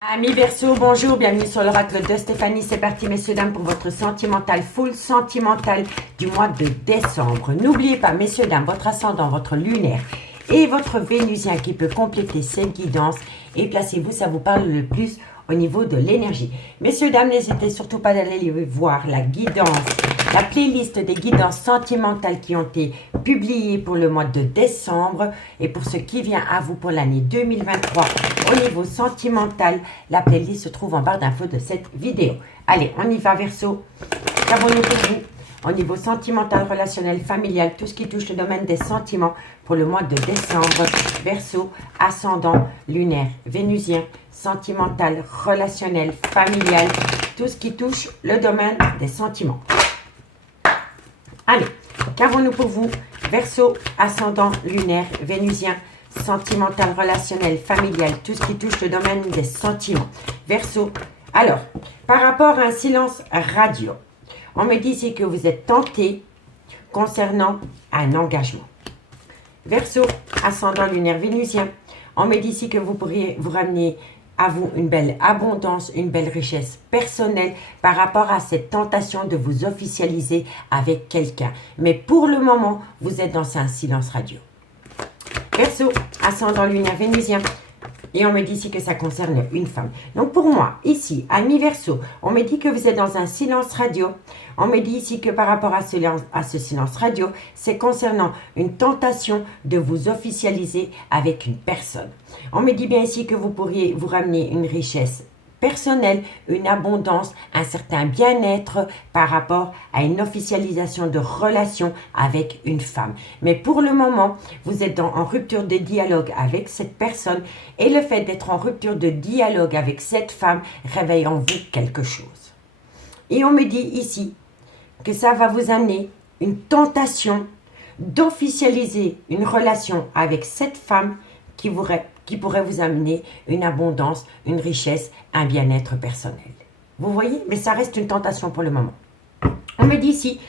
Amis Verseau, bonjour, bienvenue sur l'oracle de Stéphanie. C'est parti messieurs dames pour votre sentimental, full sentimental du mois de décembre. N'oubliez pas messieurs dames, votre ascendant, votre lunaire et votre vénusien qui peut compléter cette guidance. Et placez-vous, ça vous parle le plus au niveau de l'énergie. Messieurs dames, n'hésitez surtout pas d'aller voir la guidance, la playlist des guidances sentimentales qui ont été publiées pour le mois de décembre et pour ce qui vient à vous pour l'année 2023 au niveau sentimental. La playlist se trouve en barre d'infos de cette vidéo. Allez, on y va Verseau. Qu'avons-nous pour vous au niveau sentimental, relationnel, familial, tout ce qui touche le domaine des sentiments pour le mois de décembre. Verseau, ascendant, lunaire, vénusien, sentimental, relationnel, familial, tout ce qui touche le domaine des sentiments. Allez, qu'avons-nous pour vous? Verseau, ascendant, lunaire, vénusien, sentimental, relationnel, familial, tout ce qui touche le domaine des sentiments. Verseau, alors, par rapport à un silence radio, on me dit ici que vous êtes tenté concernant un engagement. Verseau, ascendant, lunaire, vénusien, on me dit ici que vous pourriez vous ramener à vous une belle abondance, une belle richesse personnelle par rapport à cette tentation de vous officialiser avec quelqu'un. Mais pour le moment, vous êtes dans un silence radio. Verseau, ascendant, lunaire, vénusien. Et on me dit ici que ça concerne une femme. Donc pour moi, ici, ami Verseau, on me dit que vous êtes dans un silence radio. On me dit ici que par rapport à ce silence radio, c'est concernant une tentation de vous officialiser avec une personne. On me dit bien ici que vous pourriez vous ramener une richesse personnelle, une abondance, un certain bien-être par rapport à une officialisation de relation avec une femme. Mais pour le moment, vous êtes en rupture de dialogue avec cette personne et le fait d'être en rupture de dialogue avec cette femme réveille en vous quelque chose. Et on me dit ici que ça va vous amener une tentation d'officialiser une relation avec cette femme qui pourrait vous amener une abondance, une richesse, un bien-être personnel. Vous voyez? Mais ça reste une tentation pour le moment. On me dit ici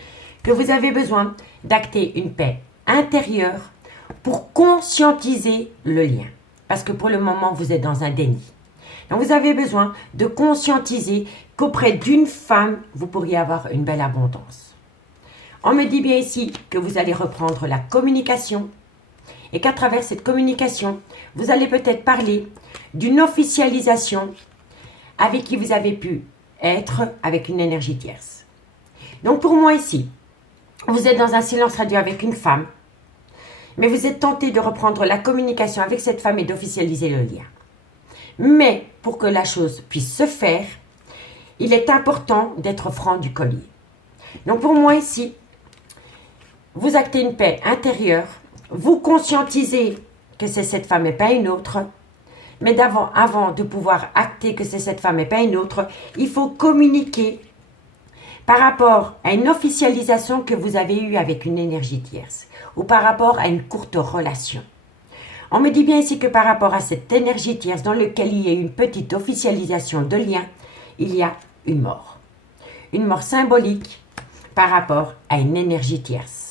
que vous avez besoin d'acter une paix intérieure pour conscientiser le lien. Parce que pour le moment, vous êtes dans un déni. Donc, vous avez besoin de conscientiser qu'auprès d'une femme, vous pourriez avoir une belle abondance. On me dit bien ici que vous allez reprendre la communication et qu'à travers cette communication, vous allez peut-être parler d'une officialisation avec qui vous avez pu être avec une énergie tierce. Donc pour moi ici, vous êtes dans un silence radio avec une femme, mais vous êtes tenté de reprendre la communication avec cette femme et d'officialiser le lien. Mais pour que la chose puisse se faire, il est important d'être franc du collier. Donc pour moi ici, vous actez une paix intérieure, vous conscientisez que c'est cette femme et pas une autre, mais avant de pouvoir acter que c'est cette femme et pas une autre, il faut communiquer par rapport à une officialisation que vous avez eue avec une énergie tierce ou par rapport à une courte relation. On me dit bien ici que par rapport à cette énergie tierce dans laquelle il y a une petite officialisation de lien, il y a une mort. Une mort symbolique par rapport à une énergie tierce.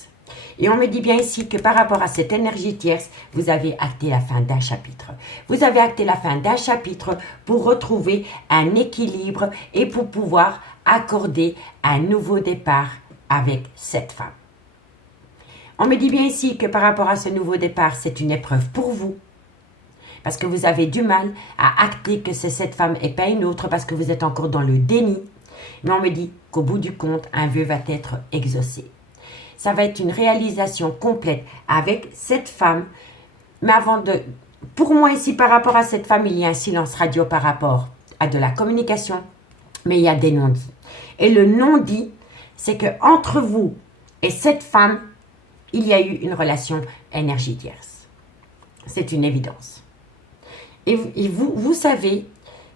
Et on me dit bien ici que par rapport à cette énergie tierce, vous avez acté la fin d'un chapitre. Vous avez acté la fin d'un chapitre pour retrouver un équilibre et pour pouvoir accorder un nouveau départ avec cette femme. On me dit bien ici que par rapport à ce nouveau départ, c'est une épreuve pour vous. Parce que vous avez du mal à acter que c'est cette femme et pas une autre parce que vous êtes encore dans le déni. Mais on me dit qu'au bout du compte, un vœu va être exaucé. Ça va être une réalisation complète avec cette femme. Mais pour moi ici, par rapport à cette femme, il y a un silence radio par rapport à de la communication. Mais il y a des non-dits. Et le non-dit, c'est qu'entre vous et cette femme, il y a eu une relation énergie tierce. C'est une évidence. Et vous savez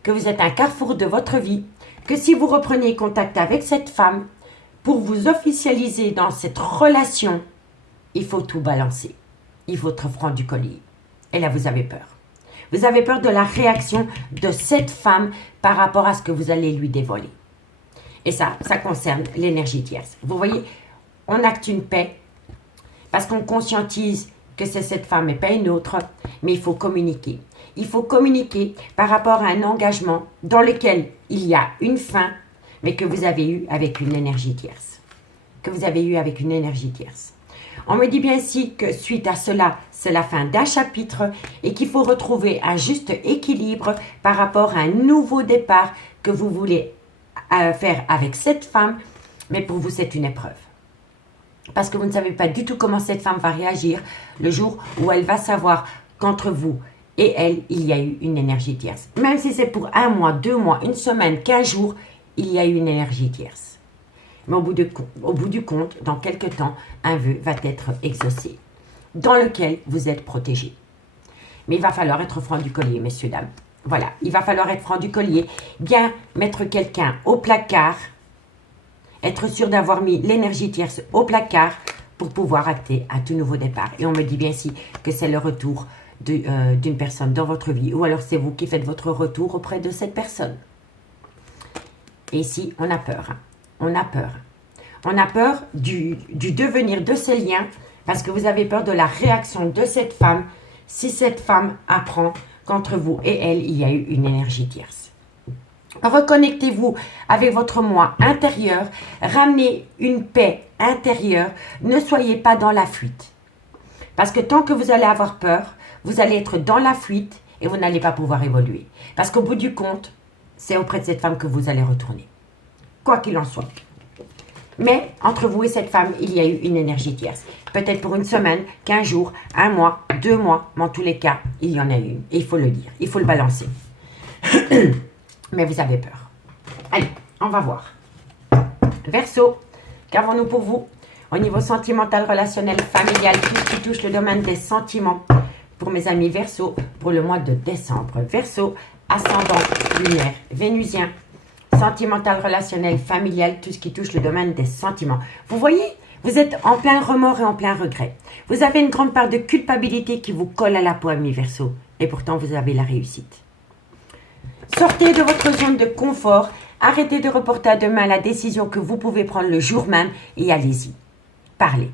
que vous êtes à un carrefour de votre vie, que si vous reprenez contact avec cette femme, pour vous officialiser dans cette relation, il faut tout balancer. Il faut être franc du collier. Et là, vous avez peur. Vous avez peur de la réaction de cette femme par rapport à ce que vous allez lui dévoiler. Et ça concerne l'énergie tierce. Vous voyez, on acte une paix parce qu'on conscientise que c'est cette femme et pas une autre, mais il faut communiquer. il faut communiquer par rapport à un engagement dans lequel il y a une fin, mais que vous avez eu avec une énergie tierce. Que vous avez eu avec une énergie tierce. On me dit bien ici que suite à cela, c'est la fin d'un chapitre et qu'il faut retrouver un juste équilibre par rapport à un nouveau départ que vous voulez faire avec cette femme, mais pour vous, c'est une épreuve. Parce que vous ne savez pas du tout comment cette femme va réagir le jour où elle va savoir qu'entre vous et elle, il y a eu une énergie tierce. Même si c'est pour 1 mois, 2 mois, 1 semaine, 15 jours, il y a eu une énergie tierce. Mais au bout du compte, dans quelques temps, un vœu va être exaucé, dans lequel vous êtes protégé. Mais il va falloir être franc du collier, messieurs, dames. Voilà, il va falloir être franc du collier, bien mettre quelqu'un au placard, être sûr d'avoir mis l'énergie tierce au placard pour pouvoir acter un tout nouveau départ. Et on me dit bien ici que c'est le retour d'une personne dans votre vie, ou alors c'est vous qui faites votre retour auprès de cette personne. Et ici, on a peur, hein. On a peur. On a peur du devenir de ces liens parce que vous avez peur de la réaction de cette femme si cette femme apprend qu'entre vous et elle, il y a eu une énergie tierce. Reconnectez-vous avec votre moi intérieur. Ramenez une paix intérieure. Ne soyez pas dans la fuite. Parce que tant que vous allez avoir peur, vous allez être dans la fuite et vous n'allez pas pouvoir évoluer. Parce qu'au bout du compte, c'est auprès de cette femme que vous allez retourner. Quoi qu'il en soit. Mais entre vous et cette femme, il y a eu une énergie tierce. Peut-être pour 1 semaine, 15 jours, 1 mois, 2 mois, mais en tous les cas, il y en a une. Et il faut le dire, il faut le balancer. Mais vous avez peur. Allez, on va voir. Verseau, qu'avons-nous pour vous au niveau sentimental, relationnel, familial, tout ce qui touche le domaine des sentiments pour mes amis Verseau pour le mois de décembre. Verseau, ascendant, lunaire, vénusien, sentimental, relationnel, familial, tout ce qui touche le domaine des sentiments. Vous voyez, vous êtes en plein remords et en plein regret. Vous avez une grande part de culpabilité qui vous colle à la peau, amis Verseau. Et pourtant, vous avez la réussite. Sortez de votre zone de confort. Arrêtez de reporter à demain la décision que vous pouvez prendre le jour même et allez-y. Parlez.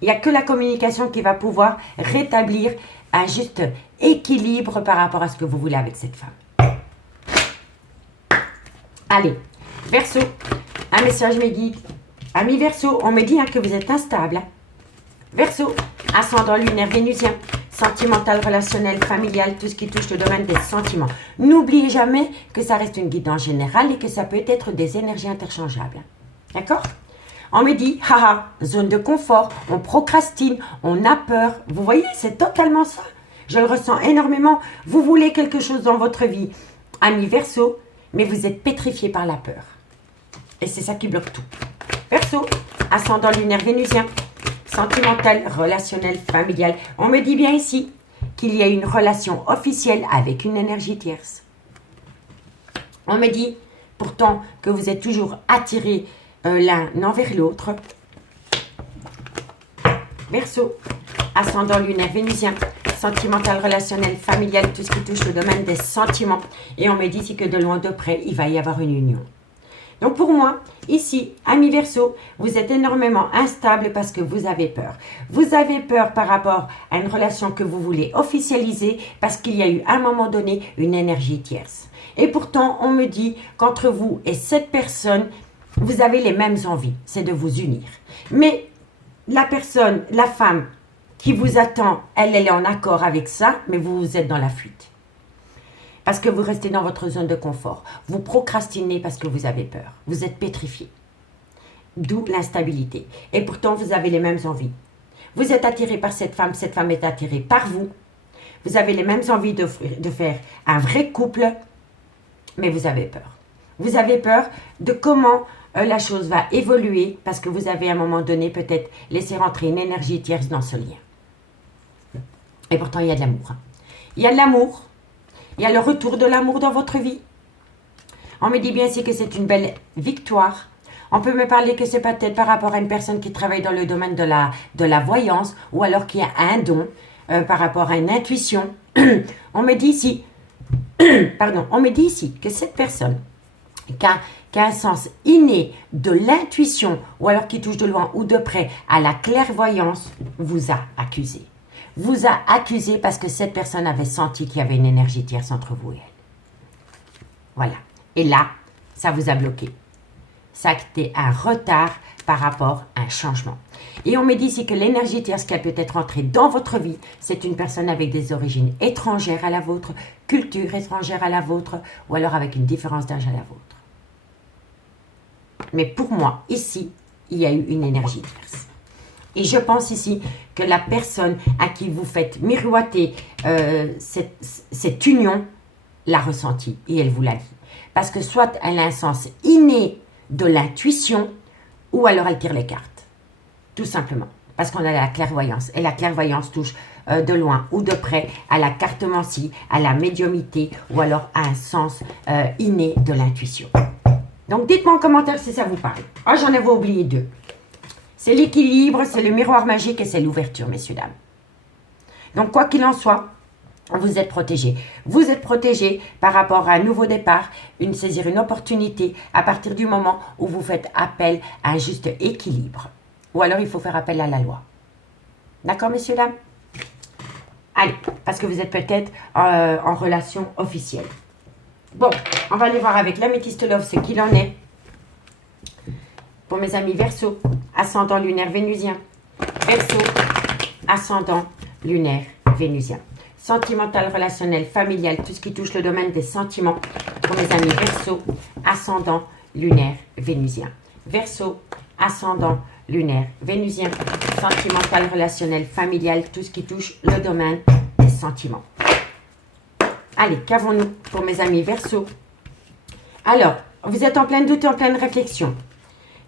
Il n'y a que la communication qui va pouvoir rétablir un juste équilibre par rapport à ce que vous voulez avec cette femme. Allez, Verseau, un message me guide. Amis Verseau, on me dit que vous êtes instable. Verseau, ascendant lunaire vénusien, sentimental, relationnel, familial, tout ce qui touche le domaine des sentiments. N'oubliez jamais que ça reste une guidance générale et que ça peut être des énergies interchangeables. D'accord? On me dit, haha, zone de confort, on procrastine, on a peur. Vous voyez, c'est totalement ça. Je le ressens énormément. Vous voulez quelque chose dans votre vie, amis Verseau, mais vous êtes pétrifié par la peur. Et c'est ça qui bloque tout. Verseau, ascendant lunaire vénusien, sentimental, relationnel, familial. On me dit bien ici qu'il y a une relation officielle avec une énergie tierce. On me dit pourtant que vous êtes toujours attirés l'un envers l'autre. Verseau, ascendant lunaire vénusien, sentimental, relationnel, familial, tout ce qui touche le domaine des sentiments. Et on me dit ici que de loin de près, il va y avoir une union. Donc pour moi, ici, amis Verseau, vous êtes énormément instable parce que vous avez peur. Vous avez peur par rapport à une relation que vous voulez officialiser parce qu'il y a eu à un moment donné une énergie tierce. Et pourtant, on me dit qu'entre vous et cette personne, vous avez les mêmes envies, c'est de vous unir. Mais la personne, la femme qui vous attend, elle est en accord avec ça, mais vous êtes dans la fuite. Parce que vous restez dans votre zone de confort. Vous procrastinez parce que vous avez peur. Vous êtes pétrifié. D'où l'instabilité. Et pourtant, vous avez les mêmes envies. Vous êtes attiré par cette femme est attirée par vous. Vous avez les mêmes envies de faire un vrai couple, mais vous avez peur. Vous avez peur de comment la chose va évoluer parce que vous avez à un moment donné peut-être laissé rentrer une énergie tierce dans ce lien. Et pourtant, il y a de l'amour. Il y a de l'amour. Il y a le retour de l'amour dans votre vie. On me dit bien ici que c'est une belle victoire. On peut me parler que c'est peut-être par rapport à une personne qui travaille dans le domaine de la voyance ou alors qui a un don par rapport à une intuition. On me dit ici, on me dit ici que cette personne qui a un sens inné de l'intuition ou alors qui touche de loin ou de près à la clairvoyance vous a accusé. vous a accusé parce que cette personne avait senti qu'il y avait une énergie tierce entre vous et elle. Voilà. Et là, ça vous a bloqué. Ça a été un retard par rapport à un changement. Et on me dit ici que l'énergie tierce qui a peut-être entrée dans votre vie, c'est une personne avec des origines étrangères à la vôtre, culture étrangère à la vôtre, ou alors avec une différence d'âge à la vôtre. Mais pour moi, ici, il y a eu une énergie tierce. Et je pense ici que la personne à qui vous faites miroiter cette union l'a ressenti et elle vous l'a dit. Parce que soit elle a un sens inné de l'intuition ou alors elle tire les cartes. Tout simplement. Parce qu'on a la clairvoyance. Et la clairvoyance touche de loin ou de près à la cartomancie, à la médiumité ou alors à un sens inné de l'intuition. Donc dites-moi en commentaire si ça vous parle. Oh, j'en avais oublié deux. C'est l'équilibre, c'est le miroir magique et c'est l'ouverture, messieurs, dames. Donc, quoi qu'il en soit, vous êtes protégés. Vous êtes protégés par rapport à un nouveau départ, saisir une opportunité à partir du moment où vous faites appel à un juste équilibre. Ou alors, il faut faire appel à la loi. D'accord, messieurs, dames? Allez, parce que vous êtes peut-être en relation officielle. Bon, on va aller voir avec l'améthyste love ce qu'il en est. Pour mes amis Verseau, ascendant lunaire vénusien. Verseau, ascendant lunaire vénusien. Sentimental, relationnel, familial, tout ce qui touche le domaine des sentiments. Pour mes amis Verseau, ascendant lunaire vénusien. Verseau, ascendant lunaire vénusien. Sentimental, relationnel, familial, tout ce qui touche le domaine des sentiments. Allez, qu'avons-nous pour mes amis Verseau? Alors, vous êtes en plein doute et en pleine réflexion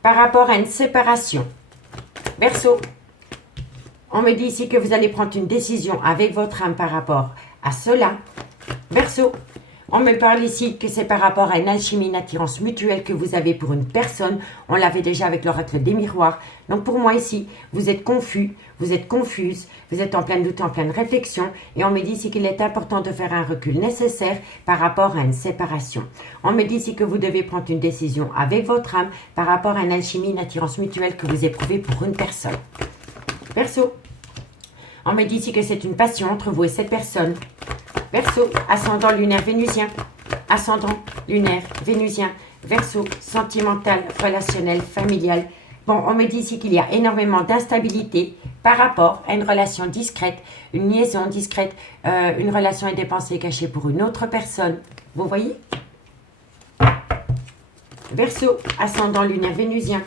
par rapport à une séparation. Verseau, on me dit ici que vous allez prendre une décision avec votre âme par rapport à cela. Verseau, on me parle ici que c'est par rapport à une alchimie, une attirance mutuelle que vous avez pour une personne. On l'avait déjà avec l'oracle des miroirs. Donc pour moi ici, vous êtes confus, vous êtes confuse, vous êtes en plein doute, en pleine réflexion. Et on me dit ici qu'il est important de faire un recul nécessaire par rapport à une séparation. On me dit ici que vous devez prendre une décision avec votre âme par rapport à une alchimie, une attirance mutuelle que vous éprouvez pour une personne. Verseau, on me dit ici que c'est une passion entre vous et cette personne. Verseau, ascendant lunaire vénusien. Ascendant lunaire vénusien. Verseau, sentimental, relationnel, familial. Bon, on me dit ici qu'il y a énormément d'instabilité par rapport à une relation discrète, une liaison discrète, une relation et des pensées cachées pour une autre personne. Vous voyez? Verseau, ascendant lunaire vénusien.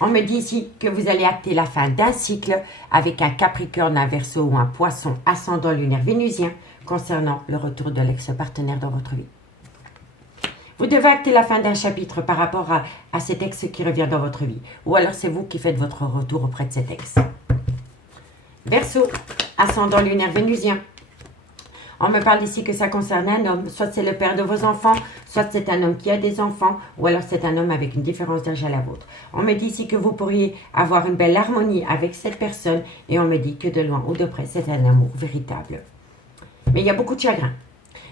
On me dit ici que vous allez acter la fin d'un cycle avec un Capricorne, un Verseau ou un Poisson ascendant lunaire vénusien concernant le retour de l'ex-partenaire dans votre vie. Vous devez acter la fin d'un chapitre par rapport à cet ex qui revient dans votre vie. Ou alors c'est vous qui faites votre retour auprès de cet ex. Verseau, ascendant lunaire vénusien. On me parle ici que ça concerne un homme. Soit c'est le père de vos enfants, soit c'est un homme qui a des enfants, ou alors c'est un homme avec une différence d'âge à la vôtre. On me dit ici que vous pourriez avoir une belle harmonie avec cette personne. Et on me dit que de loin ou de près, c'est un amour véritable. Mais il y a beaucoup de chagrin.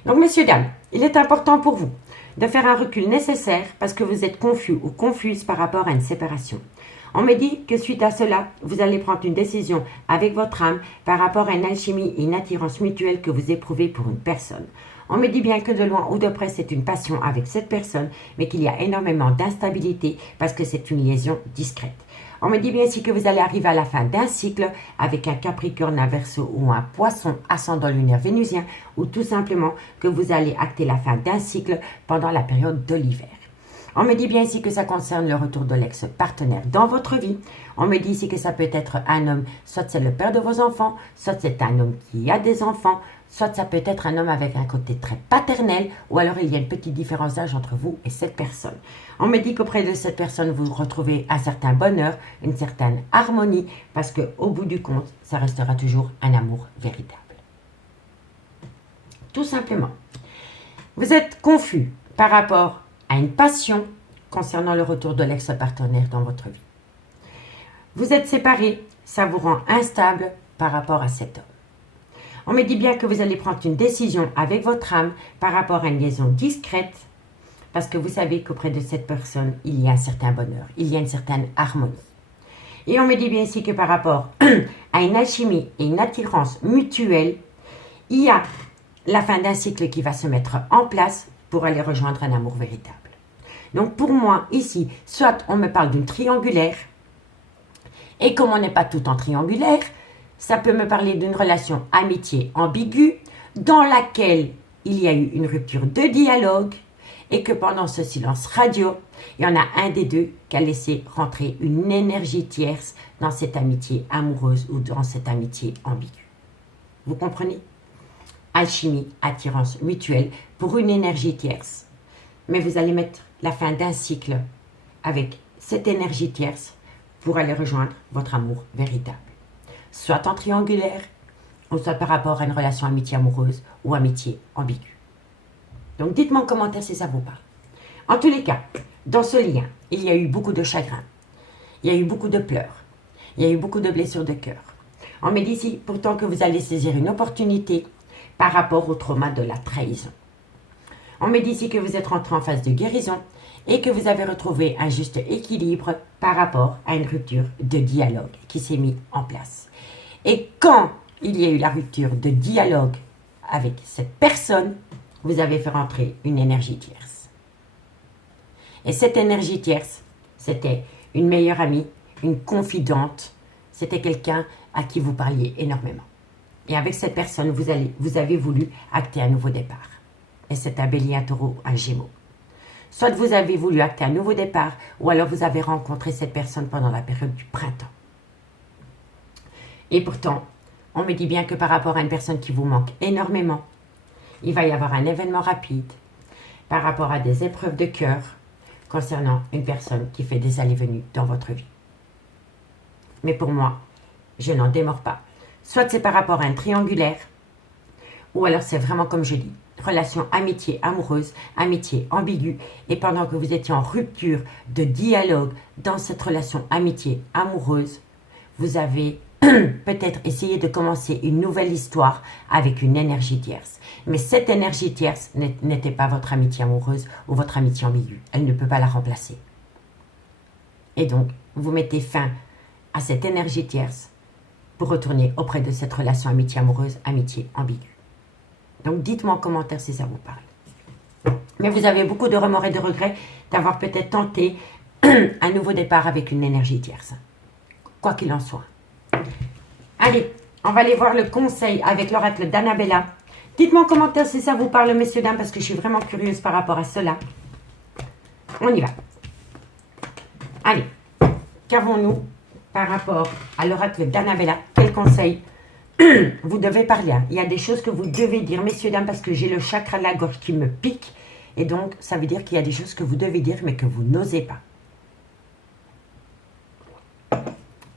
Donc, messieurs, dames, il est important pour vous de faire un recul nécessaire parce que vous êtes confus ou confuse par rapport à une séparation. On me dit que suite à cela, vous allez prendre une décision avec votre âme par rapport à une alchimie et une attirance mutuelle que vous éprouvez pour une personne. On me dit bien que de loin ou de près, c'est une passion avec cette personne, mais qu'il y a énormément d'instabilité parce que c'est une liaison discrète. On me dit bien ici que vous allez arriver à la fin d'un cycle avec un Capricorne, un Verseau ou un Poisson ascendant lunaire vénusien ou tout simplement que vous allez acter la fin d'un cycle pendant la période de l'hiver. On me dit bien ici que ça concerne le retour de l'ex-partenaire dans votre vie. On me dit ici que ça peut être un homme, soit c'est le père de vos enfants, soit c'est un homme qui a des enfants, soit ça peut être un homme avec un côté très paternel, ou alors il y a une petite différence d'âge entre vous et cette personne. On me dit qu'auprès de cette personne, vous retrouvez un certain bonheur, une certaine harmonie, parce qu'au bout du compte, ça restera toujours un amour véritable. Tout simplement. Vous êtes confus par rapport à une passion concernant le retour de l'ex-partenaire dans votre vie. Vous êtes séparés, ça vous rend instable par rapport à cet homme. On me dit bien que vous allez prendre une décision avec votre âme par rapport à une liaison discrète parce que vous savez qu'auprès de cette personne, il y a un certain bonheur, il y a une certaine harmonie. Et on me dit bien ici que par rapport à à une alchimie et une attirance mutuelle, il y a la fin d'un cycle qui va se mettre en place pour aller rejoindre un amour véritable. Donc pour moi, ici, soit on me parle d'une triangulaire, et comme on n'est pas tout en triangulaire, ça peut me parler d'une relation amitié ambiguë, dans laquelle il y a eu une rupture de dialogue, et que pendant ce silence radio, il y en a un des deux qui a laissé rentrer une énergie tierce dans cette amitié amoureuse ou dans cette amitié ambiguë. Vous comprenez? Alchimie, attirance mutuelle pour une énergie tierce. Mais vous allez mettre la fin d'un cycle avec cette énergie tierce pour aller rejoindre votre amour véritable. Soit en triangulaire, ou soit par rapport à une relation amitié amoureuse ou amitié ambiguë. Donc dites-moi en commentaire si ça vous parle. En tous les cas, dans ce lien, il y a eu beaucoup de chagrin. Il y a eu beaucoup de pleurs. Il y a eu beaucoup de blessures de cœur. On me dit ici pourtant que vous allez saisir une opportunité par rapport au trauma de la trahison. On me dit ici que vous êtes rentré en phase de guérison et que vous avez retrouvé un juste équilibre par rapport à une rupture de dialogue qui s'est mise en place. Et quand il y a eu la rupture de dialogue avec cette personne, vous avez fait rentrer une énergie tierce. Et cette énergie tierce, c'était une meilleure amie, une confidente, c'était quelqu'un à qui vous parliez énormément. Et avec cette personne, vous avez voulu acter un nouveau départ. Et c'est un bélier, un taureau, un gémeau. Soit vous avez voulu acter un nouveau départ, ou alors vous avez rencontré cette personne pendant la période du printemps. Et pourtant, on me dit bien que par rapport à une personne qui vous manque énormément, il va y avoir un événement rapide par rapport à des épreuves de cœur concernant une personne qui fait des allées-venues dans votre vie. Mais pour moi, je n'en démords pas. Soit c'est par rapport à un triangulaire, ou alors c'est vraiment comme je dis, relation amitié amoureuse, amitié ambiguë, et pendant que vous étiez en rupture de dialogue dans cette relation amitié amoureuse, vous avez peut-être essayé de commencer une nouvelle histoire avec une énergie tierce. Mais cette énergie tierce n'était pas votre amitié amoureuse ou votre amitié ambiguë. Elle ne peut pas la remplacer. Et donc, vous mettez fin à cette énergie tierce pour retourner auprès de cette relation amitié amoureuse, amitié ambiguë. Donc, dites-moi en commentaire si ça vous parle. Mais vous avez beaucoup de remords et de regrets d'avoir peut-être tenté un nouveau départ avec une énergie tierce. Quoi qu'il en soit. Allez, on va aller voir le conseil avec l'oracle d'Annabella. Dites-moi en commentaire si ça vous parle, messieurs, dames, parce que je suis vraiment curieuse par rapport à cela. On y va. Allez, qu'avons-nous par rapport à l'oracle d'Annabella? Quel conseil vous devez parler? Il y a des choses que vous devez dire, messieurs, dames, parce que j'ai le chakra de la gorge qui me pique. Et donc, ça veut dire qu'il y a des choses que vous devez dire, mais que vous n'osez pas.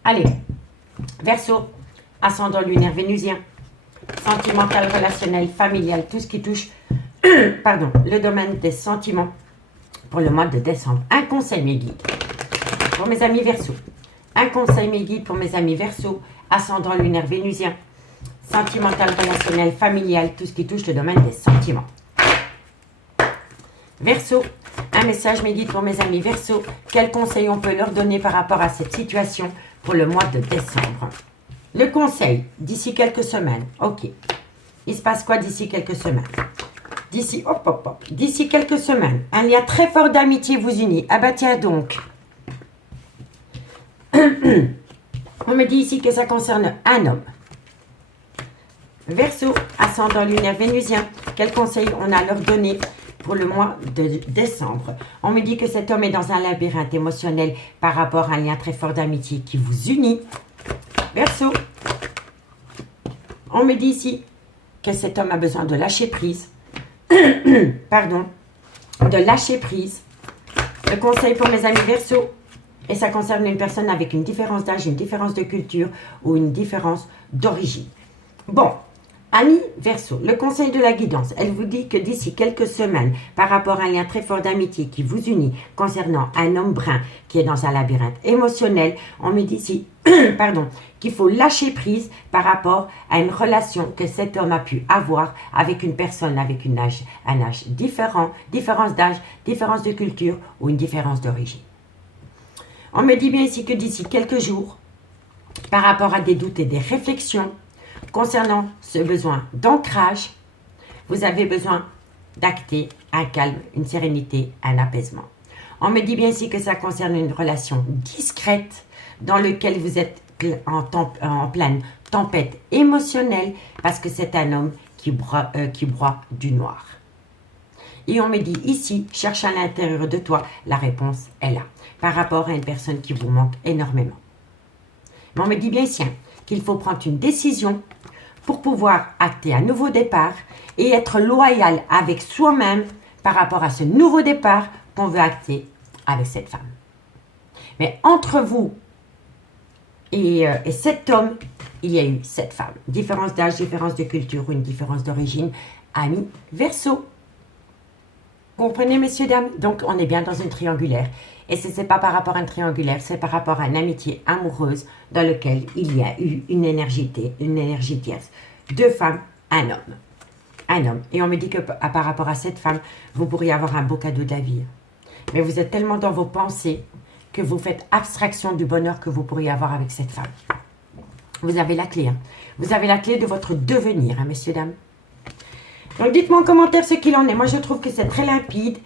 Allez, Verseau, ascendant lunaire vénusien, sentimental, relationnel, familial, tout ce qui touche le domaine des sentiments pour le mois de décembre. Un conseil, mes guides, pour mes amis Verseau. Un conseil, mes guides, pour mes amis Verseau, ascendant lunaire vénusien, sentimental, relationnel, familial, tout ce qui touche le domaine des sentiments. Verseau, un message, mes guides, pour mes amis Verseau. Quel conseil on peut leur donner par rapport à cette situation pour le mois de décembre? Le conseil, d'ici quelques semaines. Ok. Il se passe quoi d'ici quelques semaines? D'ici, d'ici quelques semaines, un lien très fort d'amitié vous unit. Ah bah tiens donc. On me dit ici que ça concerne un homme. Verseau, ascendant lunaire vénusien. Quel conseil on a à leur donner pour le mois de décembre? On me dit que cet homme est dans un labyrinthe émotionnel par rapport à un lien très fort d'amitié qui vous unit. Verseau, on me dit ici que cet homme a besoin de lâcher prise. Pardon, de lâcher prise. Le conseil pour mes amis Verseau, et ça concerne une personne avec une différence d'âge, une différence de culture ou une différence d'origine. Bon, amis Verseau, le conseil de la guidance, elle vous dit que d'ici quelques semaines, par rapport à un lien très fort d'amitié qui vous unit concernant un homme brun qui est dans un labyrinthe émotionnel, on me dit ici, qu'il faut lâcher prise par rapport à une relation que cet homme a pu avoir avec une personne avec un âge différent, différence d'âge, différence de culture ou une différence d'origine. On me dit bien ici que d'ici quelques jours, par rapport à des doutes et des réflexions concernant ce besoin d'ancrage, vous avez besoin d'acter un calme, une sérénité, un apaisement. On me dit bien ici que ça concerne une relation discrète dans laquelle vous êtes en pleine tempête émotionnelle parce que c'est un homme qui broie du noir. Et on me dit ici, cherche à l'intérieur de toi, la réponse est là, par rapport à une personne qui vous manque énormément. Mais on me dit bien ici qu'il faut prendre une décision pour pouvoir acter un nouveau départ et être loyal avec soi-même par rapport à ce nouveau départ qu'on veut acter avec cette femme. Mais entre vous et cet homme, il y a eu cette femme. Différence d'âge, différence de culture ou une différence d'origine. Amis Verseau. Vous comprenez, messieurs, dames? Donc, on est bien dans une triangulaire. Et ce n'est pas par rapport à une triangulaire, c'est par rapport à une amitié amoureuse dans laquelle il y a eu une énergie tierce. Deux femmes, un homme. Un homme. Et on me dit que par rapport à cette femme, vous pourriez avoir un beau cadeau de la vie. Mais vous êtes tellement dans vos pensées que vous faites abstraction du bonheur que vous pourriez avoir avec cette femme. Vous avez la clé. Hein. Vous avez la clé de votre devenir, hein, messieurs, dames. Donc, dites-moi en commentaire ce qu'il en est. Moi, je trouve que c'est très limpide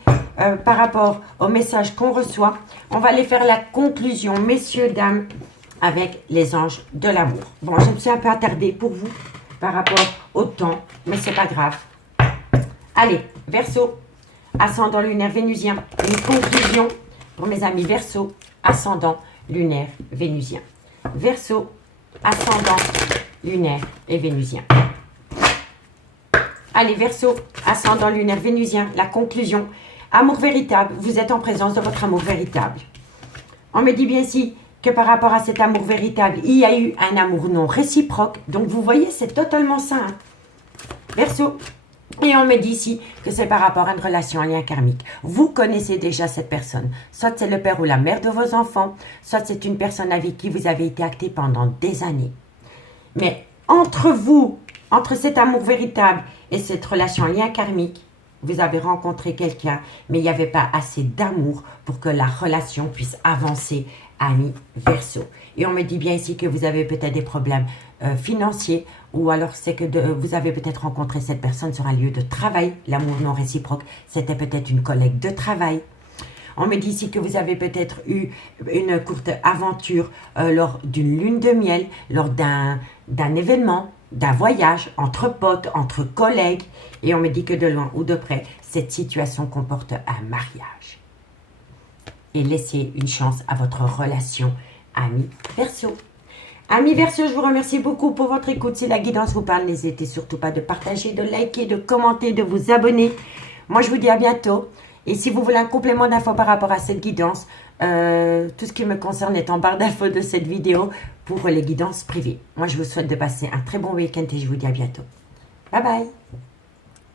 par rapport au message qu'on reçoit. On va aller faire la conclusion, messieurs, dames, avec les anges de l'amour. Bon, je me suis un peu attardée pour vous par rapport au temps, mais c'est pas grave. Allez, Verseau, ascendant lunaire vénusien, une conclusion pour mes amis Verseau, ascendant lunaire vénusien. Verseau, ascendant lunaire et vénusien. Allez, Verseau, ascendant lunaire vénusien, la conclusion. Amour véritable, vous êtes en présence de votre amour véritable. On me dit bien ici que par rapport à cet amour véritable, il y a eu un amour non réciproque. Donc, vous voyez, c'est totalement ça. Hein. Verseau. Et on me dit ici que c'est par rapport à une relation, un lien karmique. Vous connaissez déjà cette personne. Soit c'est le père ou la mère de vos enfants, soit c'est une personne avec qui vous avez été acté pendant des années. Mais entre vous, entre cet amour véritable et cette relation, un lien karmique, vous avez rencontré quelqu'un, mais il n'y avait pas assez d'amour pour que la relation puisse avancer, amis Verseau. Et on me dit bien ici que vous avez peut-être des problèmes financiers, ou alors c'est que vous avez peut-être rencontré cette personne sur un lieu de travail. L'amour non réciproque, c'était peut-être une collègue de travail. On me dit ici que vous avez peut-être eu une courte aventure lors d'une lune de miel, lors d'un événement, d'un voyage, entre potes, entre collègues. Et on me dit que de loin ou de près, cette situation comporte un mariage. Et laissez une chance à votre relation, amis Verseau. Amis Verseau, je vous remercie beaucoup pour votre écoute. Si la guidance vous parle, n'hésitez surtout pas de partager, de liker, de commenter, de vous abonner. Moi, je vous dis à bientôt. Et si vous voulez un complément d'infos par rapport à cette guidance, tout ce qui me concerne est en barre d'infos de cette vidéo pour les guidances privées. Moi, je vous souhaite de passer un très bon week-end et je vous dis à bientôt. Bye bye.